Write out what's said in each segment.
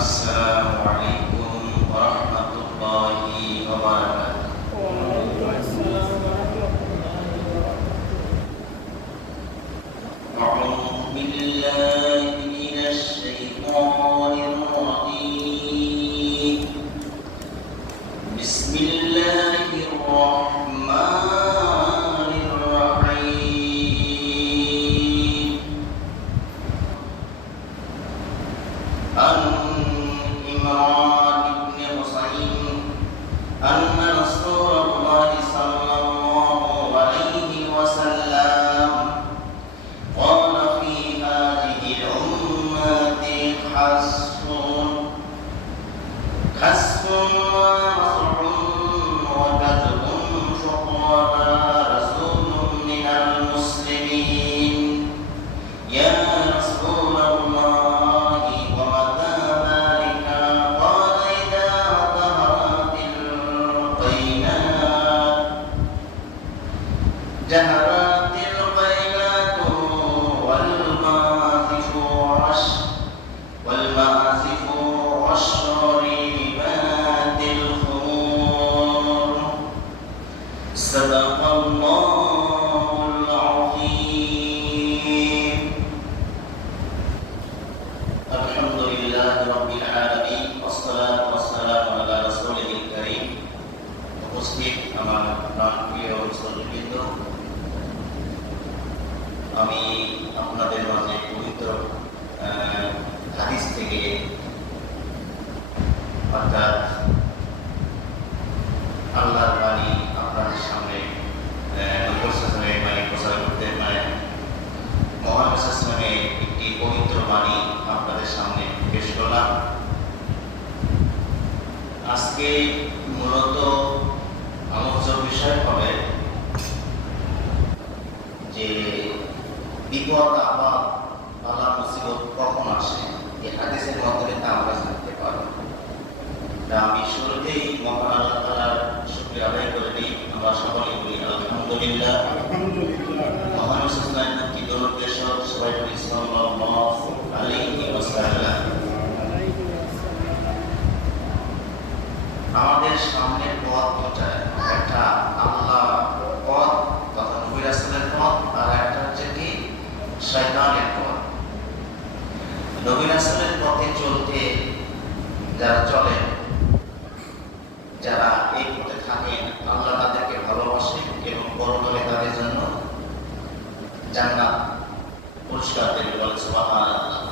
السلام عليكم ورحمة الله وبركاته. وعليكم السلام ورحمة الله وبركاته. أعوذ بالله من الشيطان الرجيم. بسم الله الرحمن الرحيم. عن عمران بن حسين أن رسول الله صلى الله عليه وسلم قال في هذه الأمة حسن ونصر وكذب شقوى رسول من المسلمين. يا رسول الله ومتى ذلك؟ قال إذا ظهرت البينات جهرت البينات والمعازف والشريبات الخمور. صدق الله العظيم. الحمد لله رب العالمين والصلاة والسلام على رسوله الكريم. উপস্থিত আমার প্রিয় মুসলমানবৃন্দ, আমি আপনাদের মাঝে পবিত্র হাদিস থেকে অর্থাৎ আল্লাহর বাণী আপনাদের সামনে প্রচার করতে মহান শাসনে একটি পবিত্র বাণী আপনাদের সামনে পেশ করলাম। আজকে মূলত আলোচ্য বিষয় হবে যে বিপদ আপদ বালা মুসিবত কখন আসে, এই হাদিসের মাধ্যমে তা আমরা জানতে পারব। আমি শুরুতেই মহান আল্লাহ তাআলার শুকরিয়া আদায় করে দিই। আমরা সকলে বলি আলহামদুলিল্লাহ। মহান সুবহানাহু কি দরুদ সবাই বলি সাল্লাল্লাহু আলাইহি ওয়াসাল্লাম। আমাদের সামনে পথটা একটা আল্লাহ পথ তথা নবী রাসূলের পথ, আর একটা হচ্ছে কি শয়তানের পথ। নবী রাসূলের পথে চলতে যারা চলেন, যারা এই পথে থাকেন, আল্লাহ তাদেরকে ভালোবাসেন এবং পরকালে তাদের জন্য জান্নাত পুরস্কার দেবে, বলে সুবহানাল্লাহ।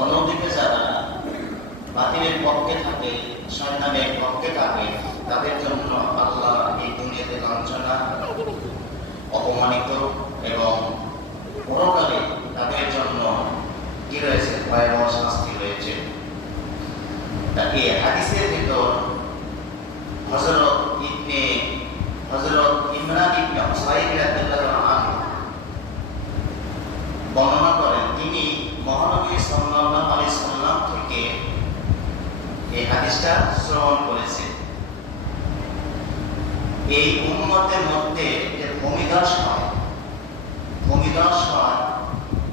অন্যদিকে যারা বাতিলের পক্ষে থাকে, শয়তানের পক্ষে থাকে, তাদের জন্য আল্লাহ এই দুনিয়াতে লাঞ্ছনা, অপমানিত এবং পরকালে তাদের জন্য কি রয়েছে? ভয়াবহ শাস্তি রয়েছে। তাকে হাদিসের ভিতর হযরত ইমরান ইবনে হুসাইন রাদিয়াল্লাহু আনহু বর্ণনা করেন, তিনি মহানবী সাল্লাল্লাহু আলাইহি সাল্লাম থেকে এই হাদিসটা শ্রবণ করেছেন। এই উম্মতের মধ্যে যে ভূমিধস হয়,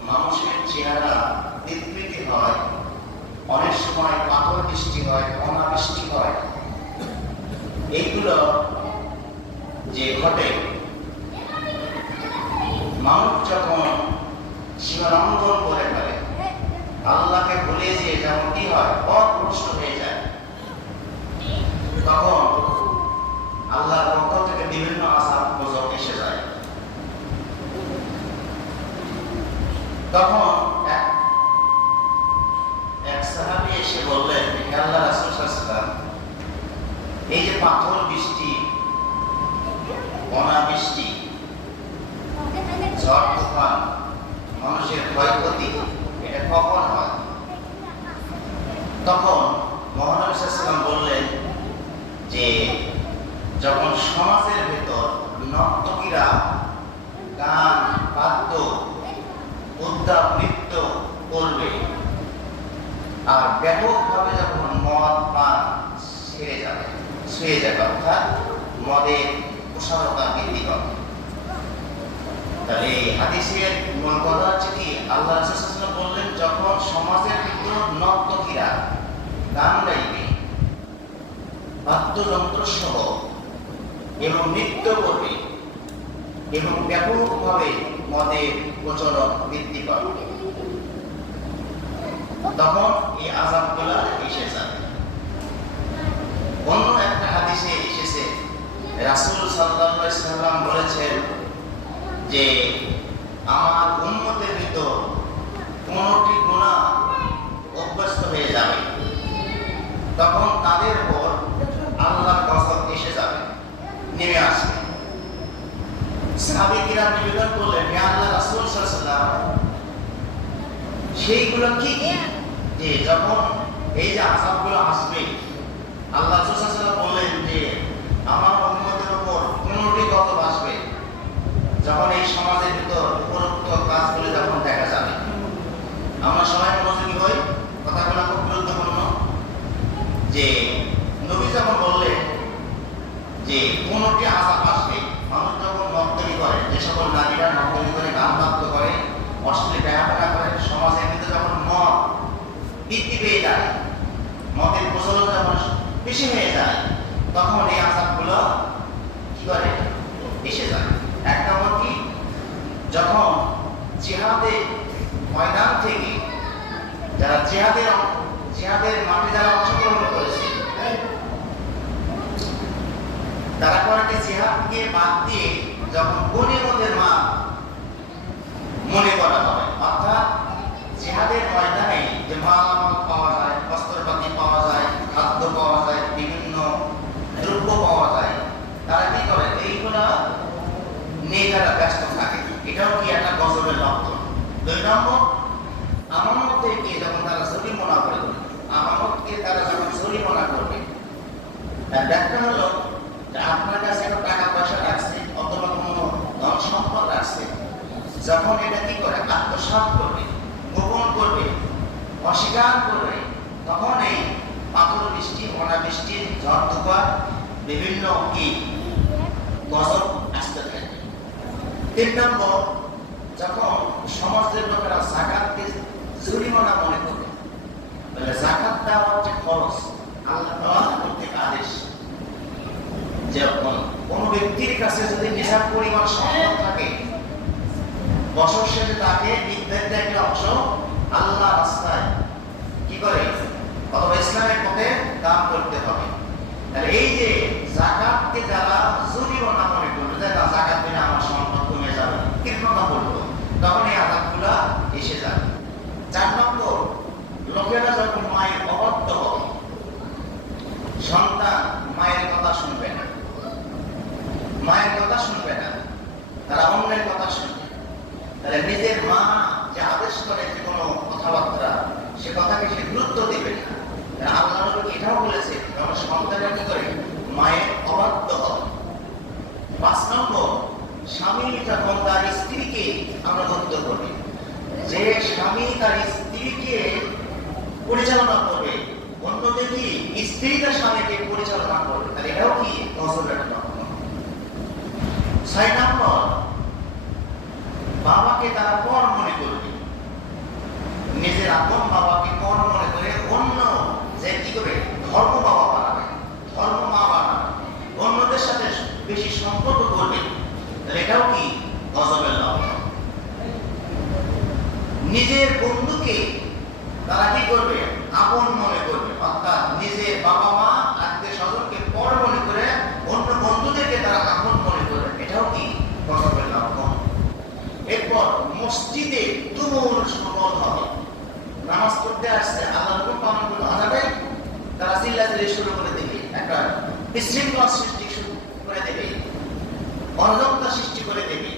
মানুষের চেহারা বিকৃতি হয়, অনেক সময় পাথর বৃষ্টি হয়, অনাবৃষ্টি হয়। এইগুলো যে ঘটে, মানুষ যখন সীমালঙ্ঘন করে ফেলে, আল্লাহকে ভুলে যে যেমন কি হয়, অভ্রষ্ট হয়ে যায়, তখন আল্লাহর পক্ষ থেকে বিভিন্ন আযাব গজব এসে যায়। তখন এক সাহাবী এসে বললেন, আল্লাহ রাসূল সাল্লাল্লাহু আলাইহি ওয়াসাল্লাম, এই যে পাথর বৃষ্টি, অনাবৃষ্টি, ঝড় তুফান, মানুষের ক্ষয়ক্ষতি, এটা কখন হয়? তখন মহানবী সাল্লাল্লাহু আলাইহি ওয়াসাল্লাম বললেন যে যখন সমাজের ভেতর নর্তকীরা গান, বাদ্য, উদ্যাপ নৃত্য করবে, আর ব্যাপকভাবে যখন মদ পান ছুঁয়ে যাবে, অর্থাৎ মদের প্রসারতা বৃদ্ধি পাবে। তাহলে এই হাদিসের মূল কথা হচ্ছে কি, আল্লাহ রাসূল সাল্লাল্লাহু আলাইহি ওয়াসাল্লাম বললেন, যখন সমাজের ভিতর নর্তকীরা গান গাইবে, বাদ্যযন্ত্র সহ এবং নৃত্য করবে এবং ব্যাপকভাবে মদের প্রচলন বৃদ্ধি পাবে, তখন এই আযাবগুলো এসে যাবে। অন্য একটা হাদিসে এসেছে, রাসূল সাল্লাল্লাহু আলাইহি সাল্লাম বলেছেন যে আমার উম্মতের ভিতর 15টি গুনাহ অভ্যস্ত হয়ে যাবে, তখন তাদের উপর আল্লাহর গজব এসে যাবে, নেমে আসবে। সাহাবী কিরাম নিবেদন করলেন, হে আল্লাহর রাসূল সাল্লাল্লাহু আলাইহি ওয়াসাল্লাম, সেইগুলো কি কি? যে যখন এই যে আযাবগুলো আসবে, আল্লাহ রাসূল সাল্লাল্লাহু আলাইহি ওয়াসাল্লাম বললেন যে আমার উম্মতের উপর 15টি গজব আসবে, যখন এই সমাজের ভিতর উপরোক্ত কাজগুলো যখন দেখা যাবে। আমরা সবাই মনোযোগী হই, কথাগুলো খুব গুরুত্বপূর্ণ। যে নবী যখন বললেন যে 15টি আযাব আসবে, মানুষ যখন নর্তকী করে, যে সকল নারীরা নর্তকী করে, গান বাদ্য করে, অশ্লীল বেহায়া করে, সমাজের ভিতরে যখন মদ বৃদ্ধি পেয়ে যায়, মদের প্রচলন যখন বেশি হয়ে যায়, তখন এই আযাবগুলো কি করে? এসে যায়। এক নম্বর কি? যখন জিহাদের ময়দান থেকে যারা জিহাদের মাঠে যারা অংশগ্রহণ করেছে, তারা করে জিহাদকে বাদ দিয়ে যখন গনিমতের মাল মনে করা হয়, অর্থাৎ জিহাদের ময়দানে যে মালামাল পাওয়া যায়, অস্ত্রপাতি পাওয়া যায়, খাদ্য পাওয়া যায়, বিভিন্ন দ্রব্য পাওয়া যায়, তারা কি করে? এইগুলা নিয়ে তারা ব্যস্ত থাকে। এটাও কি একটা গজবের লক্ষণ। 2 নম্বর, আমানতকে যখন তারা জরিমানা করবে, আমানতকে তারা যখন জরিমানা করবে, তার ব্যাখ্যা হলো যে আপনার কাছে টাকা পয়সা রাখছে অথবা কোনো ধন সম্পদ রাখছে, যখন এটা কি করে? আত্মসাৎ করবে, গোপন করবে, অস্বীকার করবে, তখন এই পাথর বৃষ্টি, অনাবৃষ্টি, ঝড় তুফান, বিভিন্ন কি গজব আসতে থাকে। 3 নম্বর, যখন সমাজের লোকেরা যাকাতকে জরিমানা মনে করে, তাহলে যাকাত দেওয়া হচ্ছে খরচ, আল্লাহ তাআলা কর্তৃক আদেশ। যেমন কোন ব্যক্তির কাছে যদি নিসাব পরিমাণ সম্পদ থাকে, বছর শেষে তাকে নির্ধারিত একটা অংশ আল্লাহ রাস্তায় কি করে? অথবা ইসলামের পথে দান করতে হবে। তাহলে এই যে যাকাতকে যারা জরিমানা মনে করবে, যে না যাকাত দিলে আমার সম্পদ কমে যাবে, কৃপণতা করলো, তখন এই আযাবগুলো এসে যাবে। 4 নম্বর, লোকেরা যখন মায়ের অবাধ্য হবে, সন্তান মায়ের কথা শুনবে না, মায়ের কথা শুনবে না, তারা অন্যের কথা শুনবে। তাহলে নিজের মা যে আদেশ করে যে কোনো কথাবার্তা, সে কথাকে সে গুরুত্ব দেবে না। আল্লাহ নবী এটাও বলেছে, যখন সন্তানরা কি করে? মায়ের অবাধ্য হবে। 5 নম্বর, স্বামী যখন তার স্ত্রীকে আনুগত্য করবে, যে স্বামী তার স্ত্রীকে পরিচালনা করবে, অন্যদিকে স্ত্রী তার স্বামীকে পরিচালনা করবে, তাহলে এটাও কি গজবের লক্ষণ। 6 নম্বর, বাবাকে তারা পর মনে করবে, নিজের আপন বাবাকে পর মনে করে অন্য যে কি করে? ধর্ম বাবা বানাবে, ধর্ম মা বানাবে, অন্যদের সাথে বেশি সম্পর্ক করবে, তাহলে এটাও কি গজবের লক্ষণ। নিজের বন্ধুকে তারা কি করবে? আপন মনে করবে, অর্থাৎ নিজের বাবা মা আত্মীয় স্বজনকে পর মনে করে অন্য বন্ধুদেরকে তারা আপন মনে করবে, এটাও কি গজবের লক্ষণ। এরপর মসজিদে তুমুল শোরগোল হবে, নামাজ পড়তে আসছে, আল্লাহর হুকুম পালন করতে আজাবে, তারা চিল্লাচিল্লি শুরু করে দেবে, একটা বিশৃঙ্খলা সৃষ্টি শুরু করে দেবে, অরাজকতা সৃষ্টি করে দেবে,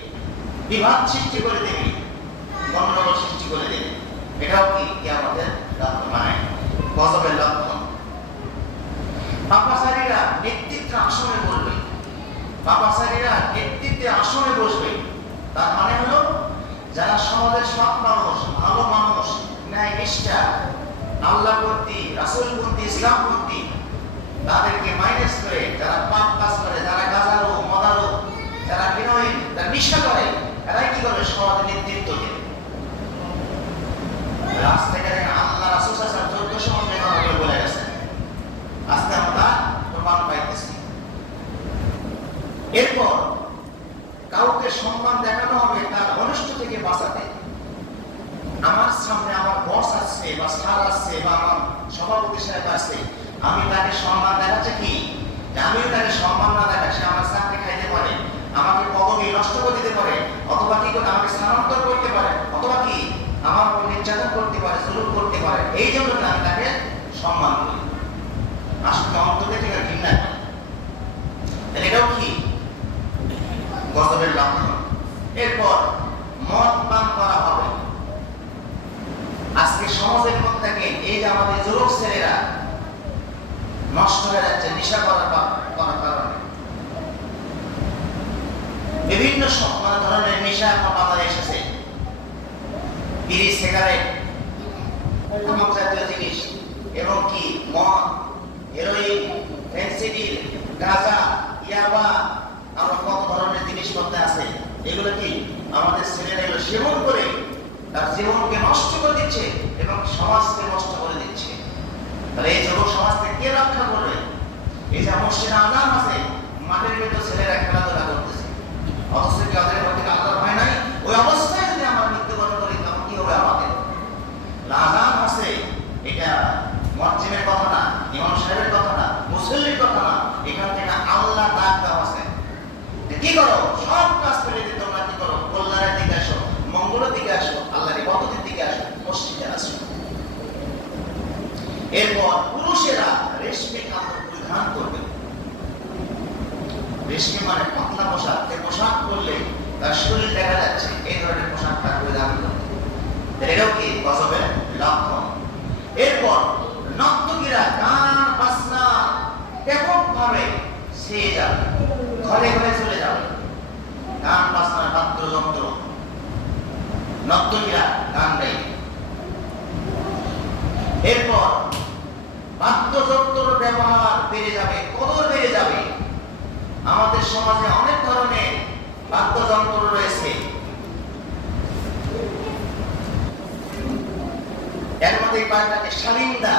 বিভাদ সৃষ্টি করে দেবে, গণ্ডগোল সৃষ্টি করে দেবে, এটাও কি আমাদের মানে গজবের লক্ষণ। পাপাচারীরা নেতৃত্বের আসনে বসবে, পাপাচারীরা নেতৃত্বের আসনে বসবে, তার মানে হলো যারা সমাজের সৎ মানুষ, ভালো মানুষ, ন্যায় নিষ্ঠা, আল্লাহ প্রতি, রাসূল প্রতি, ইসলাম প্রতি, তাদেরকে মাইনাস করে যারা পাপ কাজ করে, যারা গাঁজারো, মদারো, যারা হিরোইন, যারা নেশা করে, এরাই কি করে? সমাজে নেতৃত্ব দেবে। রাস্তাঘাটে আল্লাহ রাসূল সাল্লাল্লাহু আলাইহি ওয়াসাল্লাম 1400 বলে গেছেন, এরপর কাউকে সম্মান দেখানো হবে তার অনিষ্ট থেকে বাঁচাতে। আমার সামনে আমার বস আসছে বা স্যার আসছে বা আমার সভাপতি সাহেব আসছে, আমি তাকে সম্মান দেখাচ্ছি কি আমিও তাকে সম্মান না দেখা সে আমার চাকরি খাইতে পারে, আমাকে পদবি নষ্ট করে দিতে পারে, অথবা কি করে আমাকে স্থানান্তর করতে পারে, অথবা কি আমার উপর নির্যাতন করতে পারে, জুলুম করতে পারে। এই জন্য আমি তাকে সম্মান করি, আসলে অন্তর থেকে ঘৃণা করি। এটাও কি গজবের লক্ষণ। এরপর মদ পান করা হবে। আজকে সমাজের মধ্যে থেকে এই যে আমাদের যুবক ছেলেরা নষ্ট হয়ে যাচ্ছে নেশা করার কারণে। বিভিন্ন ধরনের নেশা এখন বাজারে এসেছে, বিড়ি, সিগারেট, তামাক জাতীয় জিনিস এবং কি মদ, হেরোইন, ফেন্সিডিল, গাঁজা, ইয়াবা, আরো কত ধরনের জিনিসপত্র আছে। এগুলো কি আমাদের ছেলেরা এগুলো সেবন করে তার জীবনকে নষ্ট করে দিচ্ছে এবং সমাজকে নষ্ট করে দিচ্ছে। তাহলে এই যুবক সমাজকে কে রক্ষা করবে? এই যে মসজিদে আযান আছে, মাঠের ভিতর ছেলেরা খেলাধুলা করতেছে, অথচ কি ওদের প্রতি আল্লাহর ভয় নাই? ওই অবস্থায় যদি আমরা মৃত্যুবরণ করি তখন কি হবে আমাদের? আযান আছে, এটা মুয়াজ্জিনের কথা না, ইমাম সাহেবের কথা না, মুসল্লির কথা না, এখান থেকে আল্লাহ ডাক দেওয়া আছে। কি করো? সব কাজ ফেলে দিয়ে তোমরা কি করো? কল্যাণের দিকে আসো, মঙ্গলের দিকে আসো, আল্লাহর ইবাদতের দিকে আসো, মসজিদে আসো। এরপর পুরুষেরা রেশমি কাপড় পরিধান করবে। রেশমি মানে পাতলা পোশাক, যে পোশাক পরলে তার শরীর দেখা যাচ্ছে, এই ধরনের পোশাকটা পরিধান করবে। এটাও কি গজবের লক্ষণ। এরপর নর্তকীরা গান বাজনা ব্যাপকভাবে ছেয়ে যাবে, ঘরে ঘরে চলে যাবে, গান বাজনার বাদ্যযন্ত্র, নর্তকীরা গান গাইবে। এরপর বাদ্যযন্ত্র ব্যবহার বেড়ে যাবে, কদর বেড়ে যাবে। আমাদের সমাজে অনেক ধরনের বাদ্যযন্ত্র রয়েছে, এর মধ্যে কয়েকটাকে শালিন্দা,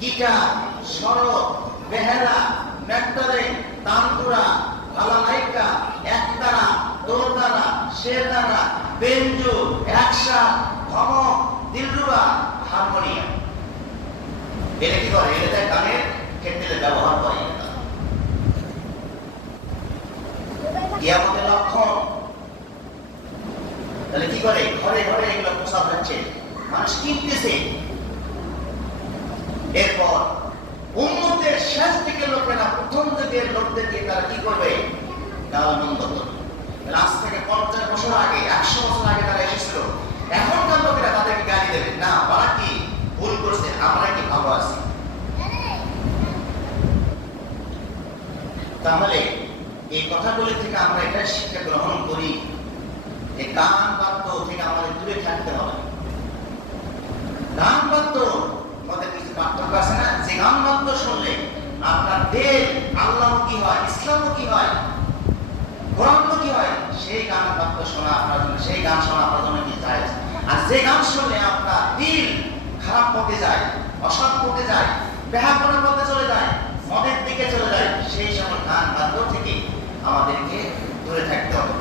গিটার, সরোদ, বেহালা, ম্যাকটারে, তানপুরা, বালানাইকা, একতারা, দোতারা, শেরদারা, বেঞ্জো, একসা, ধমক, দিলরুবা, হারমোনিয়াম। এটা কি করে? এটা গানের ক্ষেত্রে ব্যবহার করে। কিয়ামতের লক্ষণ। তাহলে কি করে? ঘরে ঘরে এগুলো প্রচার হচ্ছে, মানুষ কিনতেছে। এরপর উম্মতের শেষ দিকের লোকেরা প্রথম যুগের লোকদেরকে তারা কি করবে? গালমন্দ করবে। আজ থেকে 50 বছর আগে, 100 বছর আগে তারা এসেছিল, এখনকার লোকেরা তাদেরকে গালি দেবে না, ওরা কি ভুল করছে, আমরা কি ভালো আছি। তাহলে এই কথাগুলি থেকে আমরা এটা শিক্ষা গ্রহণ করি যে গান বাদ্য থেকে আমাদের দূরে থাকতে হবে। গান বাদ্য মধ্যে কিছু পার্থক্য আছে না? যে গান বাদ্য শুনলে আপনার দেহ আল্লাহ কি হয়, ইসলাম কি হয়, কোরআন কি হয়, সেই গান বাদ্য শোনা আপনার জন্য, সেই গান শোনা আপনার জন্য কি জায়েজ। আর যে গান শুনলে আপনার দিল খারাপ পথে যায়, অসৎ পথে যায়, বেহাপনার পথে চলে যায়, মদের দিকে চলে যায়, সেই সময় গান বাদ্য থেকে আমাদেরকে দূরে থাকতে হবে।